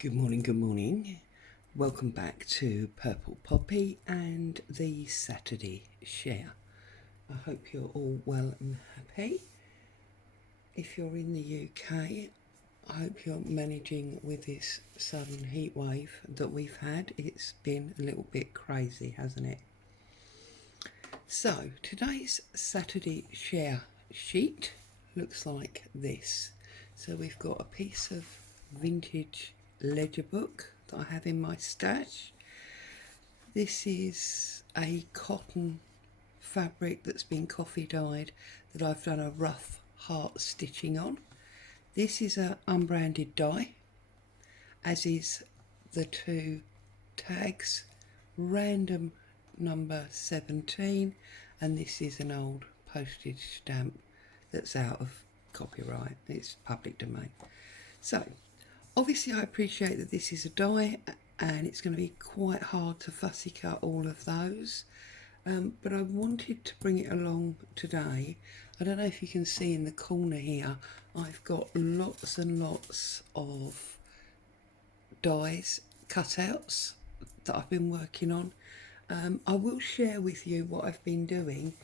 Good morning, good morning. Welcome back to Purple Poppy and the Saturday Share. I hope you're all well and happy. If you're in the UK, I hope you're managing with this sudden heat wave that we've had. It's been a little bit crazy, hasn't it? So, today's Saturday Share sheet looks like this. So we've got a piece of vintage ledger book that I have in my stash. This is a cotton fabric that's been coffee dyed that I've done a rough heart stitching on. This is an unbranded die, as is the two tags, random number 17, and this is an old postage stamp that's out of copyright, it's public domain. So obviously I appreciate that this is a die and it's going to be quite hard to fussy cut all of those, but I wanted to bring it along today. I don't know if you can see in the corner here, I've got lots and lots of dies, cutouts that I've been working on. I will share with you what I've been doing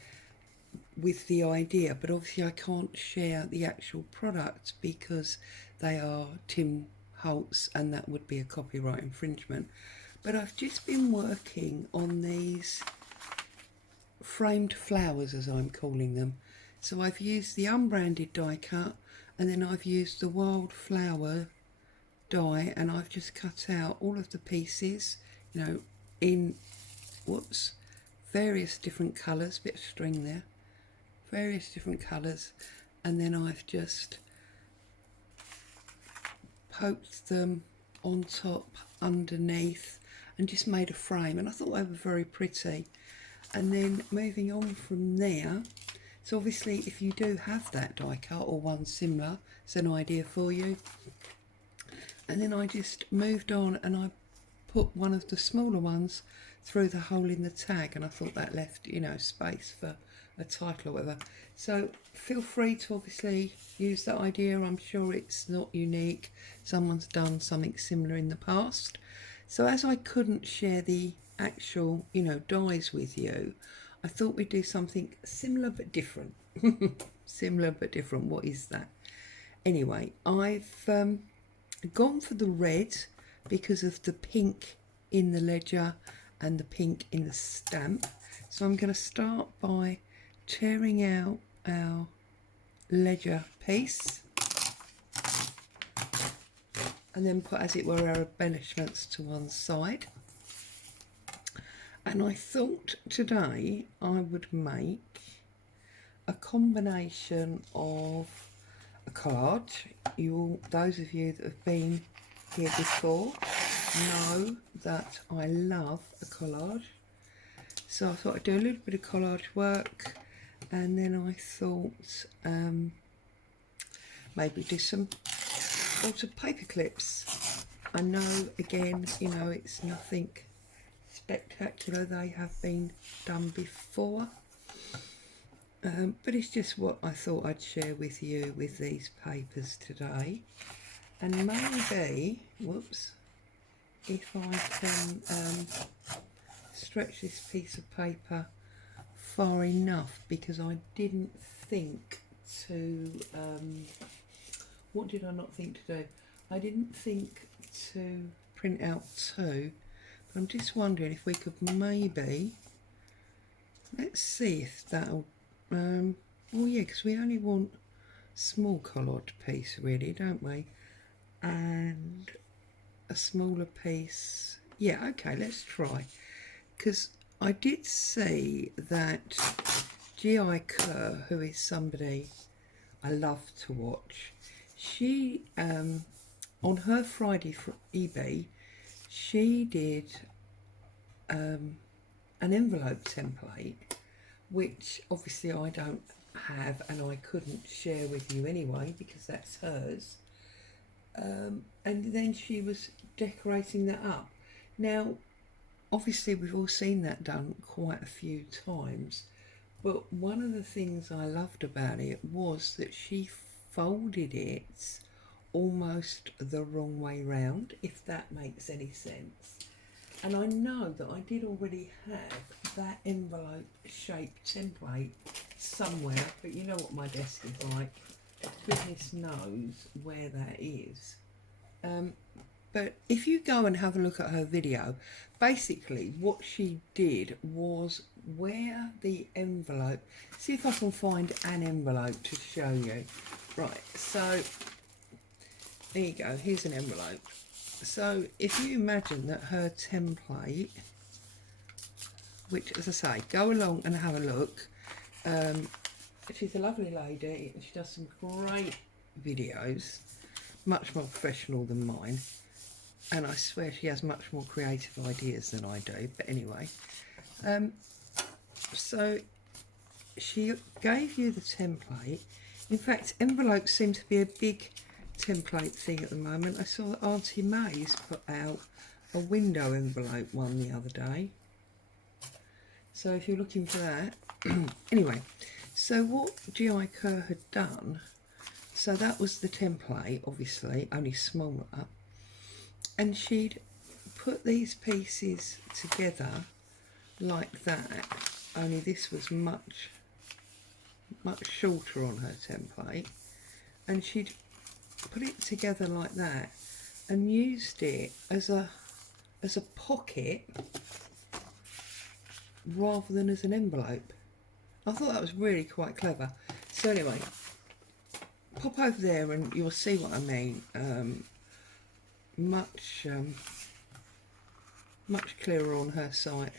with the idea, but obviously I can't share the actual product because they are Tim Holtz and that would be a copyright infringement. But I've just been working on these framed flowers, as I'm calling them. So I've used the unbranded die cut, and then I've used the wildflower die, and I've just cut out all of the pieces, you know, in various different colours, bit of string there, various different colours, and then I've just poked them on top, underneath, and just made a frame, and I thought they were very pretty. And then moving on from there, so obviously if you do have that die cut or one similar, it's an idea for you. And then I just moved on and I put one of the smaller ones through the hole in the tag, and I thought that left, you know, space for a title or whatever. So feel free to obviously use that idea. I'm sure it's not unique. Someone's done something similar in the past. So as I couldn't share the actual, you know, dies with you, I thought we'd do something similar but different. Similar but different. What is that? Anyway, I've gone for the red because of the pink in the ledger and the pink in the stamp. So I'm going to start by tearing out our ledger piece and then put, as it were, our embellishments to one side. And I thought today I would make a combination of a collage. Those of you that have been here before know that I love a collage. So I thought I'd do a little bit of collage work, and then I thought maybe do some altered paper clips. I know, again, you know, it's nothing spectacular, they have been done before, but it's just what I thought I'd share with you with these papers today. And maybe, whoops, if I can stretch this piece of paper far enough, because I didn't think to, what did I not think to do? I didn't think to print out two, but I'm just wondering if we could maybe, let's see if that'll, well yeah, because we only want small collage piece really, don't we? And a smaller piece, yeah, okay, let's try. Because I did see that G.I. Kerr, who is somebody I love to watch, she, on her Friday for eBay, she did an envelope template, which obviously I don't have and I couldn't share with you anyway because that's hers. And then she was decorating that up. Now, obviously we've all seen that done quite a few times, but one of the things I loved about it was that she folded it almost the wrong way round, if that makes any sense. And I know that I did already have that envelope shaped template somewhere, but you know what my desk is like. Goodness knows where that is. But if you go and have a look at her video, basically what she did was where the envelope, see if I can find an envelope to show you. Right, so there you go, here's an envelope. So if you imagine that her template, which as I say, go along and have a look. She's a lovely lady and she does some great videos, much more professional than mine. And I swear she has much more creative ideas than I do. But anyway, so she gave you the template. In fact, envelopes seem to be a big template thing at the moment. I saw that Auntie May's put out a window envelope one the other day. So if you're looking for that, anyway, so what G.I. Kerr had done, so that was the template, obviously, only smaller. And she'd put these pieces together like that, only this was much shorter on her template. And she'd put it together like that and used it as a pocket rather than as an envelope. I thought that was really quite clever. So anyway, pop over there and you'll see what I mean. Much clearer on her site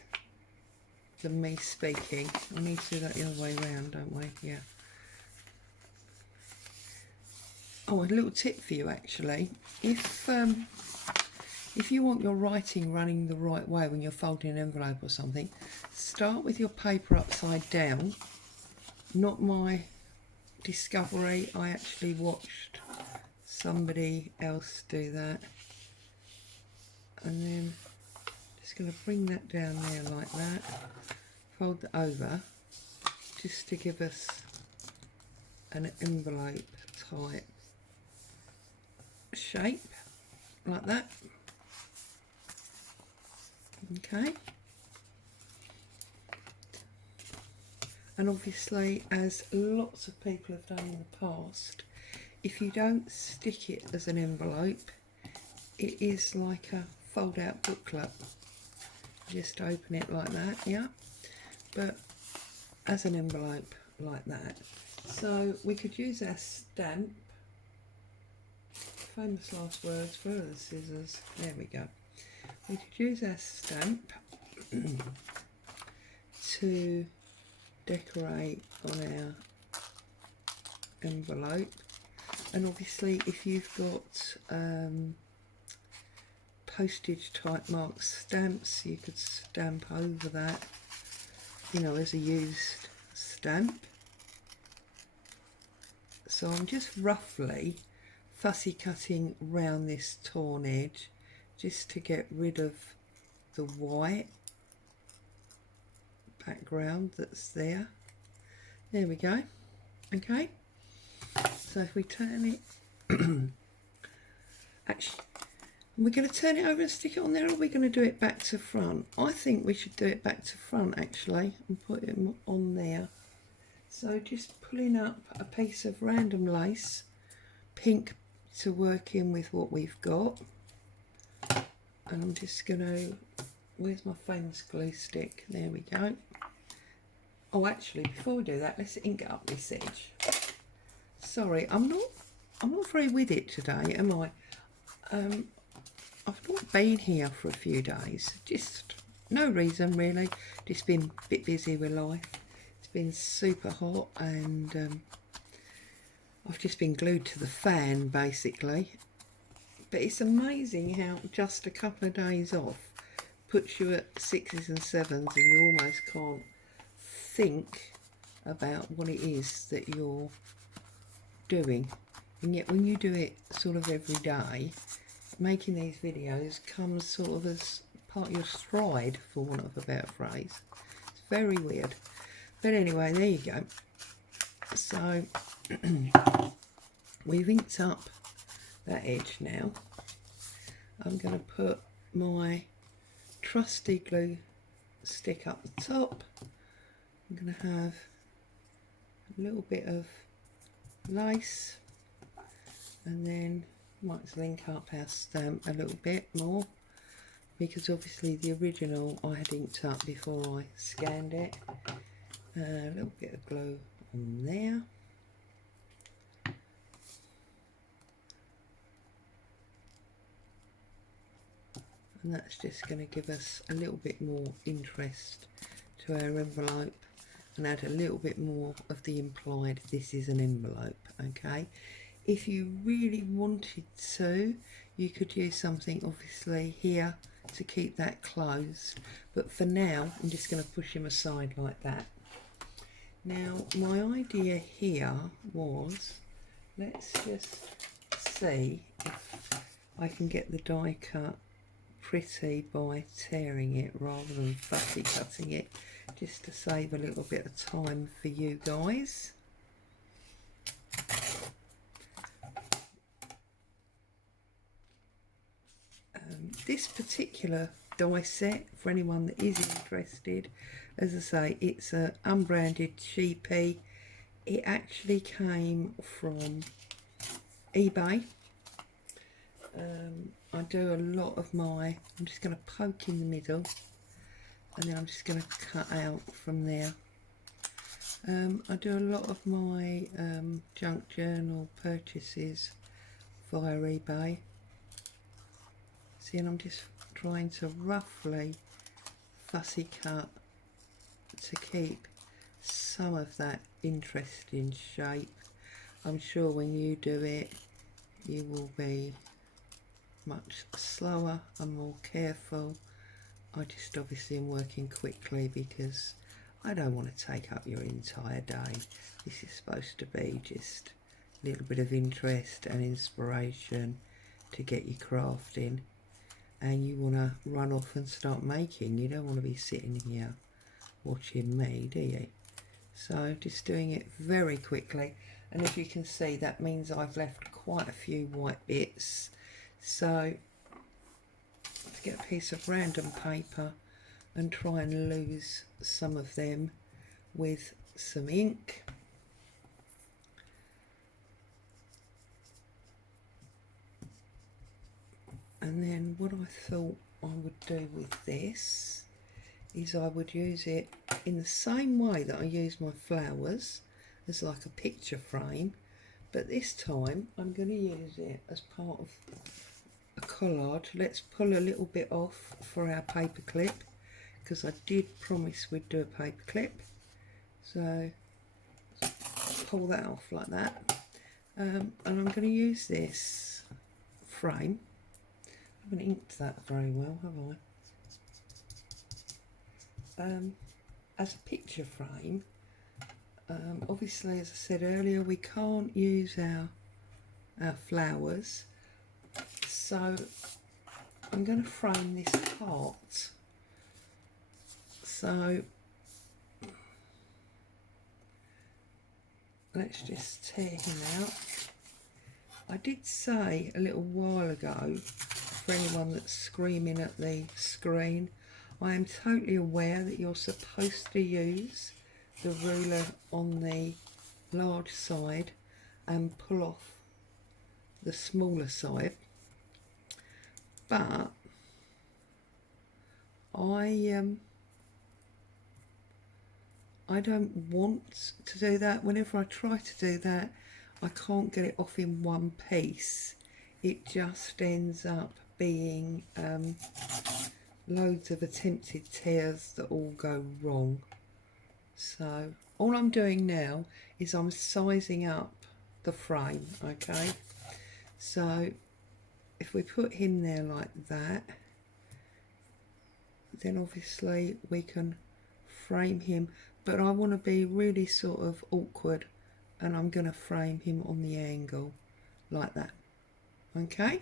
than me speaking. I need to do that the other way around, don't we? Yeah. Oh, a little tip for you actually. If you want your writing running the right way when you're folding an envelope or something, start with your paper upside down. Not my discovery. I actually watched somebody else do that. And then just going to bring that down there like that. Fold that over just to give us an envelope type shape like that. Okay. And obviously, as lots of people have done in the past, if you don't stick it as an envelope, it is like a fold out booklet. Just open it like that, yeah, but as an envelope like that. So we could use our stamp. Famous last words. Where are the scissors? There we go. We could use our stamp to decorate on our envelope. And obviously if you've got postage type mark stamps, you could stamp over that, you know, as a used stamp. So I'm just roughly fussy cutting round this torn edge just to get rid of the white background that's there. There we go. Okay, so if we turn it actually, we're going to turn it over and stick it on there, or are we going to do it back to front? I think we should do it back to front actually and put it on there. So just pulling up a piece of random lace, pink, to work in with what we've got. And I'm just going to, where's my famous glue stick? There we go. Oh, actually, before we do that, let's ink up this edge. Sorry, I'm not very with it today, am I? I've not been here for a few days. Just no reason really. Just been a bit busy with life. It's been super hot and I've just been glued to the fan basically. But it's amazing how just a couple of days off puts you at 6s and 7s and you almost can't think about what it is that you're doing. And yet when you do it sort of every day, making these videos comes sort of as part of your stride, for want of a better phrase. It's very weird. But anyway, there you go. So we've inked up that edge now. I'm going to put my trusty glue stick up the top. I'm going to have a little bit of lace, and then might link up our stamp a little bit more, because obviously the original I had inked up before I scanned it. A little bit of glue on there. And that's just going to give us a little bit more interest to our envelope and add a little bit more of the implied this is an envelope. Okay, if you really wanted to, you could use something obviously here to keep that closed, but for now I'm just going to push him aside like that. Now my idea here was, let's just see if I can get the die cut pretty by tearing it rather than fussy cutting it, just to save a little bit of time for you guys. This particular die set, for anyone that is interested, as I say, it's a unbranded cheapie. It actually came from eBay. I do a lot of my, I'm just going to poke in the middle, and then I'm just going to cut out from there. I do a lot of my junk journal purchases via eBay. See, and I'm just trying to roughly fussy cut to keep some of that interesting shape. I'm sure when you do it, you will be much slower and more careful. I just obviously am working quickly because I don't want to take up your entire day. This is supposed to be just a little bit of interest and inspiration to get you crafting, and you want to run off and start making. You don't want to be sitting here watching me, do you? So just doing it very quickly, and as you can see, that means I've left quite a few white bits. So to get a piece of random paper and try and lose some of them with some ink. And then what I thought I would do with this is I would use it in the same way that I use my flowers, as like a picture frame, but this time I'm going to use it as part of a collage. Let's pull a little bit off for our paper clip, because I did promise we'd do a paper clip. So pull that off like that, and I'm going to use this frame. I haven't inked that very well, have I? As a picture frame. Obviously, as I said earlier, we can't use our flowers, so I'm going to frame this part. So let's just tear him out. I did say a little while ago, for anyone that's screaming at the screen, I am totally aware that you're supposed to use the ruler on the large side and pull off the smaller side, but I don't want to do that. Whenever I try to do that, I can't get it off in one piece. It just ends up being loads of attempted tears that all go wrong. So all I'm doing now is I'm sizing up the frame, okay? So if we put him there like that, then obviously we can frame him, but I want to be really sort of awkward, and I'm going to frame him on the angle like that. Okay,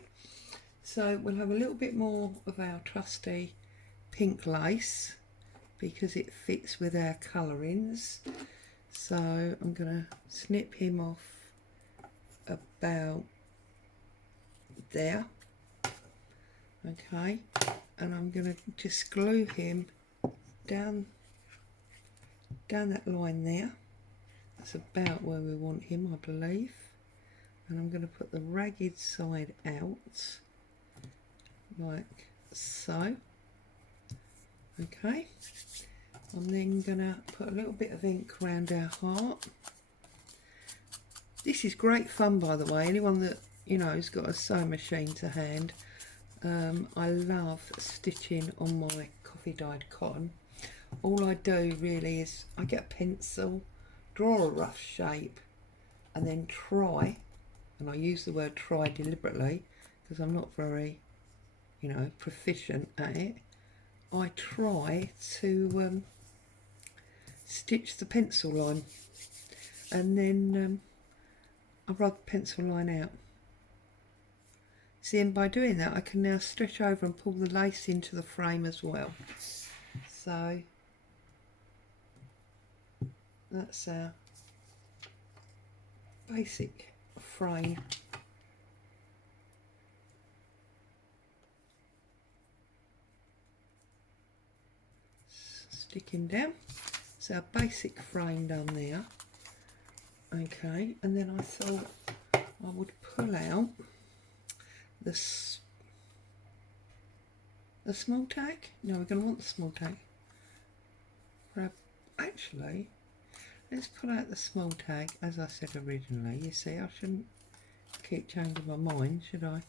so we'll have a little bit more of our trusty pink lace because it fits with our colourings. So I'm going to snip him off about there. Okay, and I'm going to just glue him down that line there. That's about where we want him, I believe. And I'm going to put the ragged side out like so. Okay, I'm then going to put a little bit of ink around our heart. This is great fun, by the way. Anyone that, you know, has got a sewing machine to hand, I love stitching on my coffee dyed cotton. All I do really is I get a pencil, draw a rough shape, and then try, and I use the word try deliberately because I'm not very, you know, proficient at it. I try to stitch the pencil line, and then I rub the pencil line out. See, and by doing that I can now stretch over and pull the lace into the frame as well. So that's our basic frame. Sticking down. So our basic frame done there. Okay, and then I thought I would pull out the small tag. No, we're going to want the small tag. Actually, let's pull out the small tag as I said originally. You see, I shouldn't keep changing my mind, should I?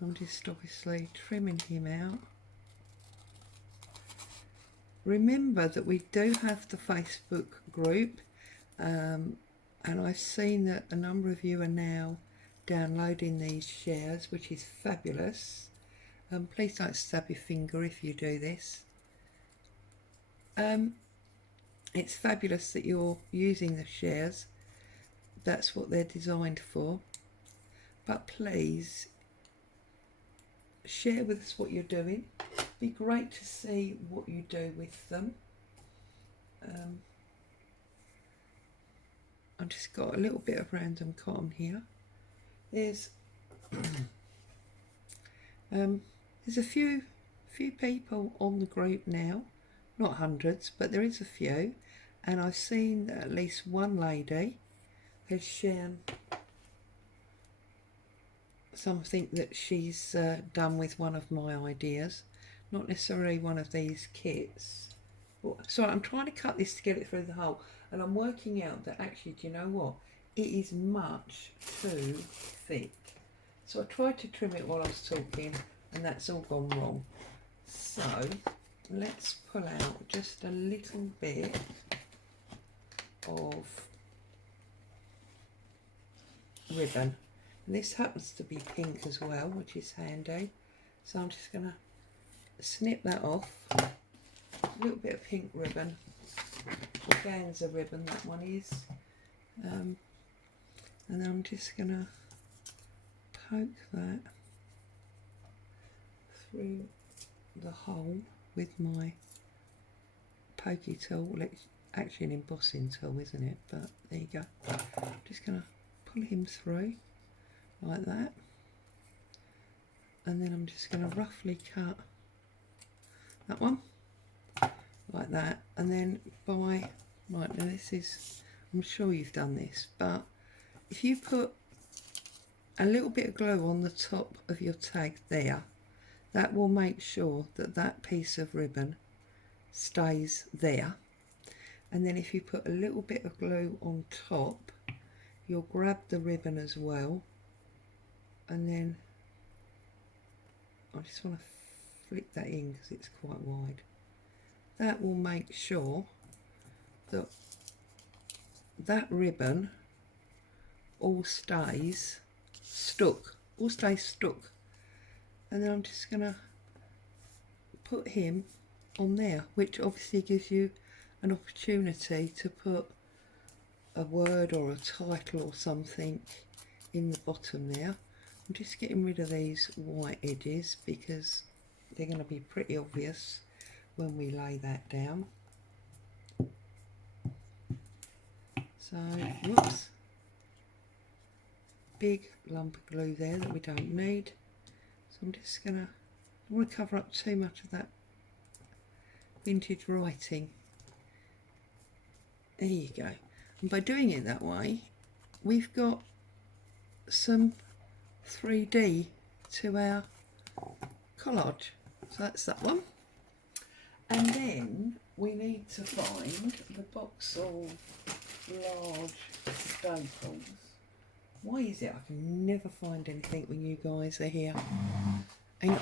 I'm just obviously trimming him out. Remember that we do have the Facebook group, and I've seen that a number of you are now downloading these shares, which is fabulous. Please don't stab your finger if you do this. It's fabulous that you're using the shares. That's what they're designed for. But please share with us what you're doing. Be great to see what you do with them. I've just got a little bit of random cotton here. There's a few people on the group now, not hundreds, but there is a few, and I've seen that at least one lady has shared something that she's done with one of my ideas, not necessarily one of these kits. Sorry, I'm trying to cut this to get it through the hole, and I'm working out that actually, do you know what? It is much too thick. So I tried to trim it while I was talking, and that's all gone wrong. So let's pull out just a little bit of ribbon. And this happens to be pink as well, which is handy. So I'm just going to snip that off. A little bit of pink ribbon, organza ribbon that one is. And then I'm just going to poke that through the hole with my pokey tool. Well, it's actually an embossing tool, isn't it? But there you go. I'm just going to pull him through like that, and then I'm just going to roughly cut that one like that, and then right now this is, I'm sure you've done this, but if you put a little bit of glue on the top of your tag there, that will make sure that that piece of ribbon stays there. And then if you put a little bit of glue on top, you'll grab the ribbon as well, and then I just want to flick that in because it's quite wide. That will make sure that that ribbon all stays stuck, and then I'm just going to put him on there, which obviously gives you an opportunity to put a word or a title or something in the bottom there. I'm just getting rid of these white edges because they're going to be pretty obvious when we lay that down. So, whoops. big lump of glue there that we don't need. So I'm just gonna, I don't want to cover up too much of that vintage writing. There you go. And by doing it that way, we've got some 3D to our collage. So that's that one. And then we need to find the box of large staples. Why is it I can never find anything when you guys are here? Hang on,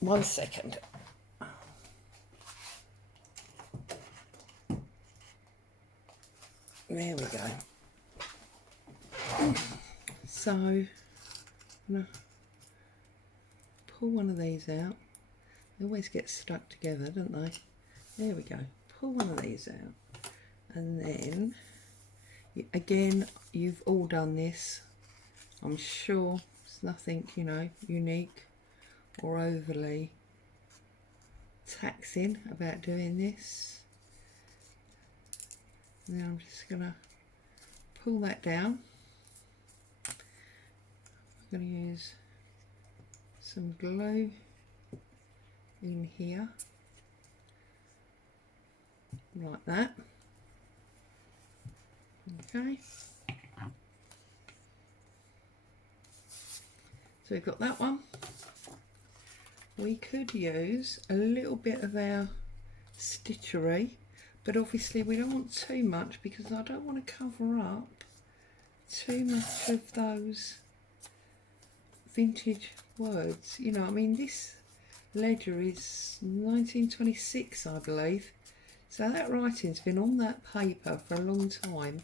1 second. There we go. So, I'm gonna pull one of these out. They always get stuck together, don't they? There we go. Pull one of these out. And then, again, you've all done this. I'm sure it's nothing, you know, unique or overly taxing about doing this. Now I'm just going to pull that down. I'm going to use some glue in here, like that. Okay. So we've got that one. We could use a little bit of our stitchery, but obviously we don't want too much because I don't want to cover up too much of those vintage words. You know, I mean, this ledger is 1926, I believe. So that writing's been on that paper for a long time.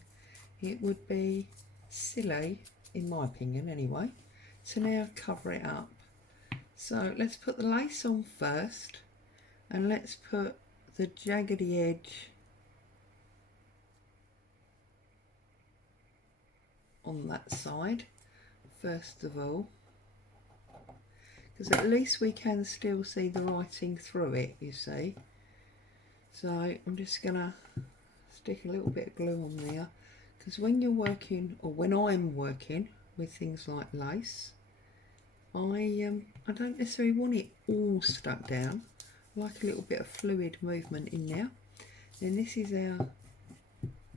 It would be silly, in my opinion anyway, to now cover it up. So let's put the lace on first, and let's put the jaggedy edge on that side first of all, because at least we can still see the writing through it, you see. So I'm just gonna stick a little bit of glue on there, because when you're working, or when I'm working with things like lace, I don't necessarily want it all stuck down. I like a little bit of fluid movement in there. Then this is our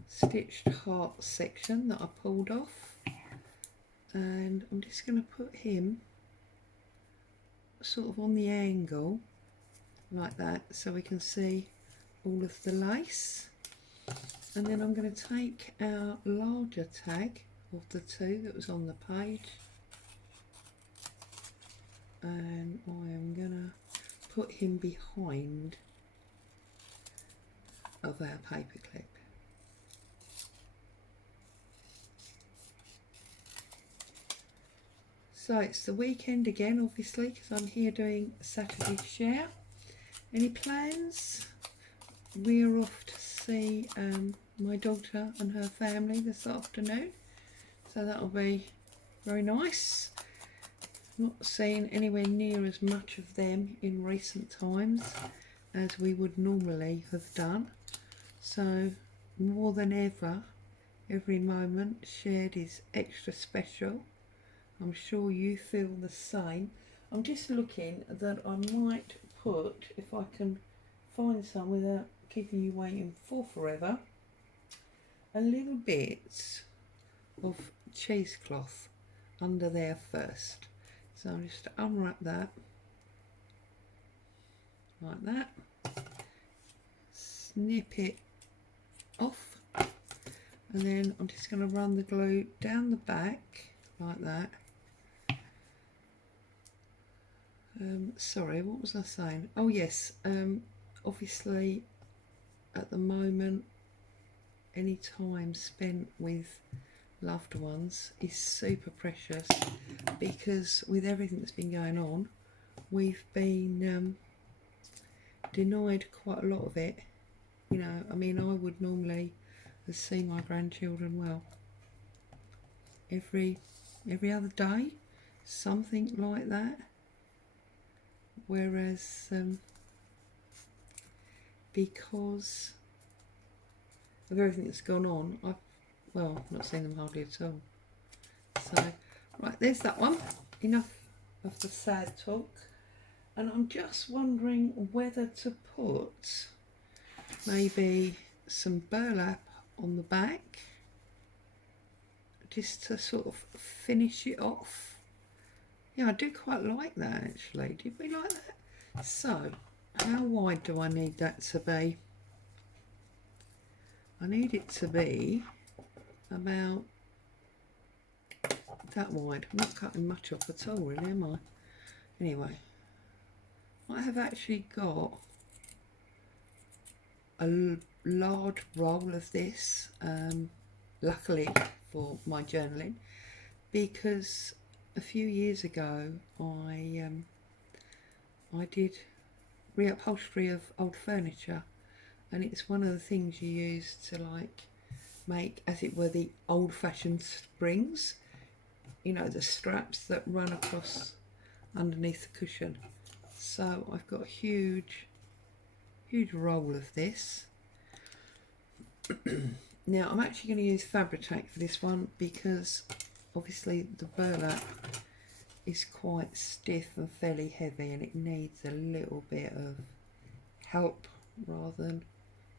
stitched heart section that I pulled off, and I'm just going to put him sort of on the angle like that so we can see all of the lace. And then I'm going to take our larger tag of the two that was on the page, and I am going to put him behind of our paper clip. So it's the weekend again, obviously, because I'm here doing Saturday share. Any plans? We're off to see my daughter and her family this afternoon, so that'll be very nice. Not seen anywhere near as much of them in recent times as we would normally have done, so more than ever, every moment shared is extra special. I'm sure you feel the same. I'm just looking that I might put, if I can find some without keeping you waiting for forever, a little bit of cheesecloth under there first. So I'll just unwrap that like that, snip it off, and then I'm just going to run the glue down the back like that. Sorry, what was I saying? Oh yes, obviously at the moment any time spent with loved ones is super precious, because with everything that's been going on, we've been denied quite a lot of it. You know, I mean, I would normally have seen my grandchildren, well, every other day, something like that. Whereas because of everything that's gone on, I've, well, not seen them hardly at all. So Right, there's that one. Enough of the sad talk. And I'm just wondering whether to put maybe some burlap on the back just to sort of finish it off. Yeah, I do quite like that actually. Did we like that? So, how wide do I need that to be? I need it to be about that wide. I'm not cutting much off at all really, am I? Anyway, I have actually got a large roll of this, luckily for my journaling, because a few years ago I did reupholstery of old furniture, and it's one of the things you use to like make, as it were, the old-fashioned springs, you know, the straps that run across underneath the cushion. So I've got a huge roll of this. Now I'm actually going to use Fabri-Tac for this one because obviously the burlap is quite stiff and fairly heavy, and it needs a little bit of help rather than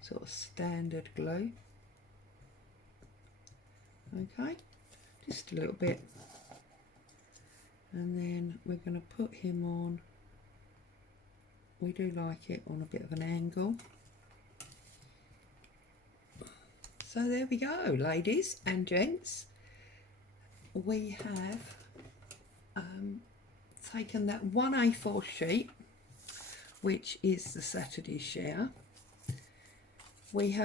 sort of standard glue. Okay, just a little bit, and then we're going to put him on. We do like it on a bit of an angle. So there we go, ladies and gents. We have taken that one A4 sheet, which is the Saturday share. We have